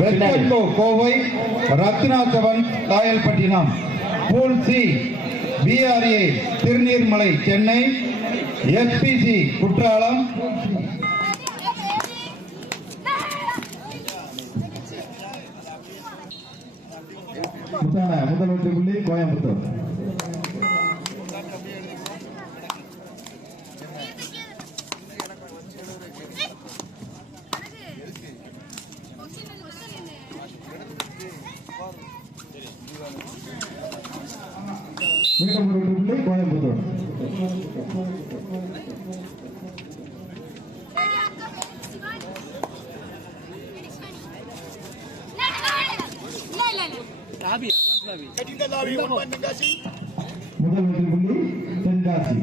வெஸ்டர்கோ கோவை ரத்னாசவன் Kayalpattinam pool C PRA Thiruneermalai Chennai. SPC Kutralam. முதல் வெற்றி புள்ளி கோயம்புத்தூர். மீண்டும் ஒரு புள்ளி கோயம்புத்தூர் முதல் வெற்றி புள்ளி தென்காசி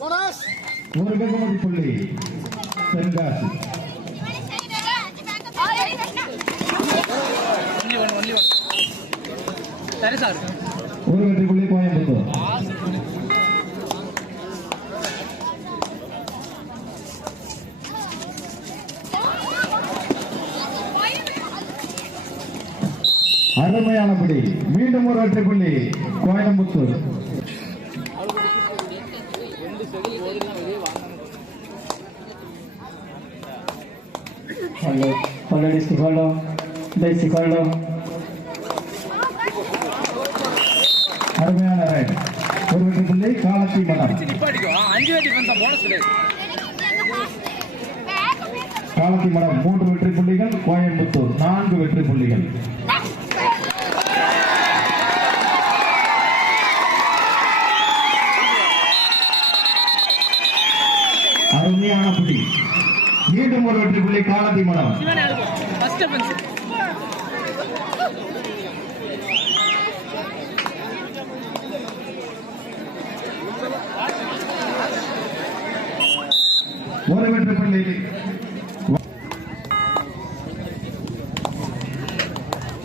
ஒரு வெகுமதி புள்ளி தென்காசி ஒரு வெற்றி புள்ளி கோயம்புத்தூர் அருமையானபடி மீண்டும் ஒரு வெற்றி புள்ளி Coimbatore. Hello, already Sikaldo, Dai அருமையான ரைட் ஒரு வெற்றி புள்ளி காலத்தி மடம் காலத்தி மடம் மூன்று வெற்றி புள்ளிகள் கோயம்புத்தூர் நான்கு வெற்றி புள்ளிகள். அருமையான புள்ளி. மீண்டும் ஒரு வெற்றி புள்ளி காலத்தி மடம். ஒரு வெற்றி புள்ளி.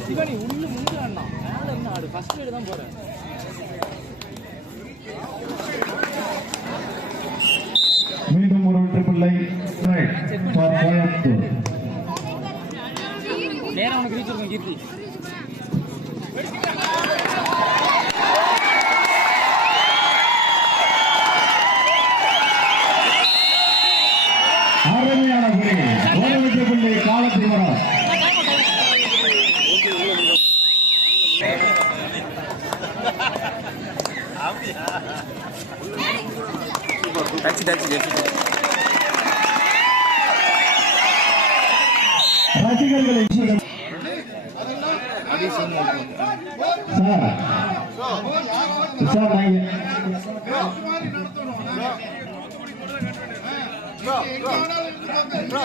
சிவனி உள்ள முன்னாடி மேல இருந்து ஆடு. ஃபர்ஸ்ட் தான் போறேன் மீண்டும் ஒரு வெற்றி புள்ளி ரைட் ஃபார் கோயம்புத்தூர் நேரா உனக்கு ரீச் இருக்கும் கீர்த்தி அருமையான புள்ளி ஒரு வெற்றி புள்ளி காலத்தி மடம் taxi taxi taxi sir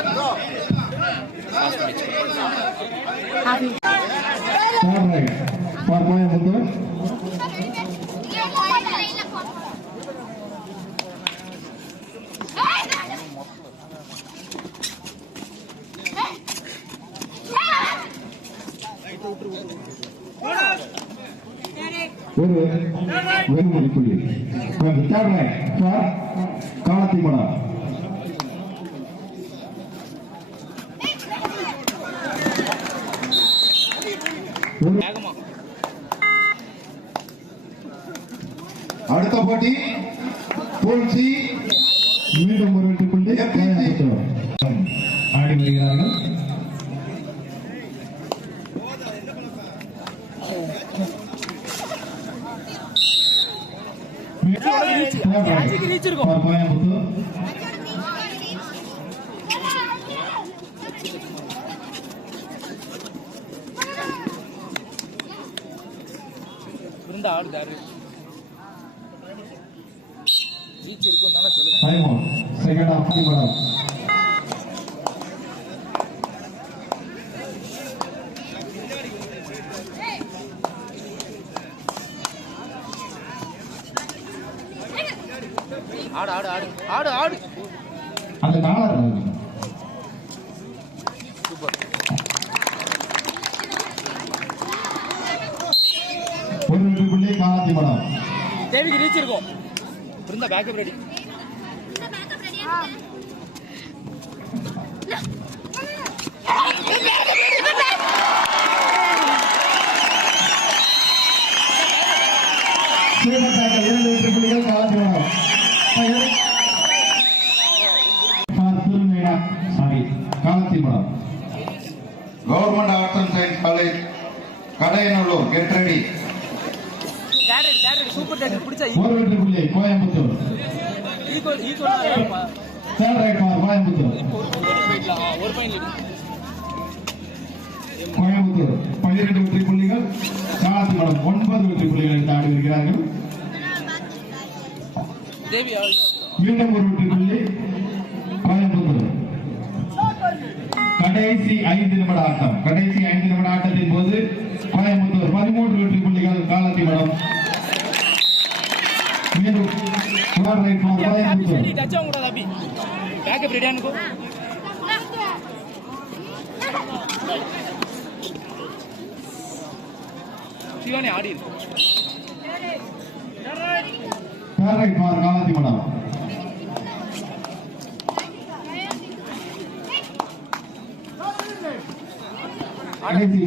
sir நான் சார் ரைட் ஃபார் கோயம்புத்தூர் ஒரு வெகுமதி புள்ளி தேர்ட் அடுத்த போட்டி பூல் சி மீண்டும் ஒரு வெற்றி புள்ளி கோயம்புத்தூர் ஆடி வருகிறார்கள் அஞ்சுக்கு ரீச் இருக்கும் For கோயம்புத்தூர் இருந்தா ஆடுதாரு ரீச் இருக்கும் தானே சொல்லுங்க ஆடு ஆடு ஆடு. ஆடு ஆடு அந்த காலர் ஒரு வெற்றி புள்ளி காலாத்தி மடம் தேவிக்கு ரீச் இருக்கும் இருந்தா பேக்கப் ரெடி இரண்டு வெற்றி புள்ளிகள் government arts and science college Kadayanallur get ready theatre theatre super theatre பிடிச்சா ஒரு வெற்றி புள்ளி Coimbatore equal equal third right for Coimbatore. போயிடலாம் ஒரு பாயிண்ட் கோயம்புத்தூர் பன்னிரண்டு வெற்றி புள்ளிகள் காலாத்தி மடம் ஒன்பது வெற்றி புள்ளிகள் எடுத்து ஆடி இருக்கிறார்கள் தேவி மீண்டும் ஒரு வெற்றி புள்ளி கடைசி ஐந்து நிமிட ஆட்டம். கடைசி ஐந்து நிமிட ஆட்டத்தின் போது கோயம்புத்தூர் பதிமூன்று வெற்றி புள்ளிகள் காலாத்தி மடம் மீண்டும் கோயம்புத்தூர். டச் ஆக கூடாது அபி பேக்கப் ரெடியா இருக்கும் சிவானி ஆடி இருக்கு third right for காலாத்தி மடம் கடைசி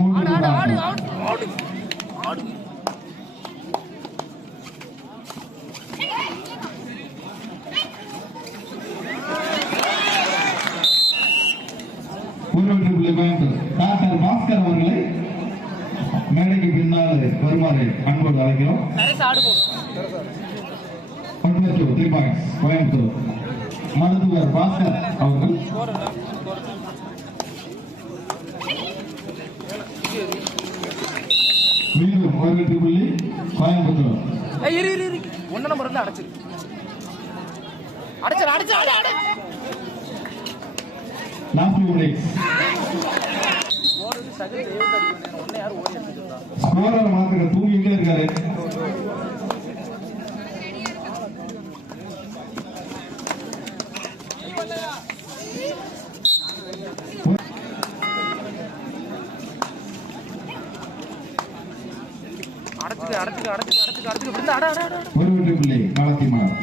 மூன்று புள்ளி டாக்டர் பாஸ்கர் அவர்களை மேடைக்கு பின்னால் வருமாறு அன்போடு அழைக்கிறோம் கோயம்புத்தூர் மருத்துவர் பாஸ்கர் அவர்கள் வெற்றி புள்ளி கோயம்புத்தூர். ஏய் இரு இரு இரு. ஒன்னு நம்பர் வந்து அடைச்சிரு. அடைச்சிரு அடைச்சிரு அடை லாஸ்ட் மினிட்ஸ் ஸ்கோரர் மாத்திர தூங்கிட்டே இருக்காரு. அடைச்சிக்கு அடைச்சிக்கு அடைச்சிக்கு அடைச்சிக்கு அடைச்சிக்கு விழுந்து அட அட அட அட. ஒரு வெற்றி புள்ளி காலத்தி மடம்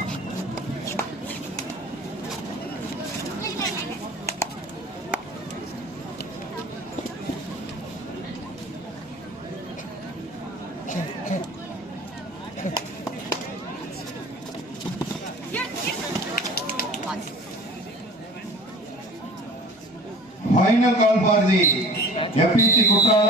Final call for the FPC Kutrala Government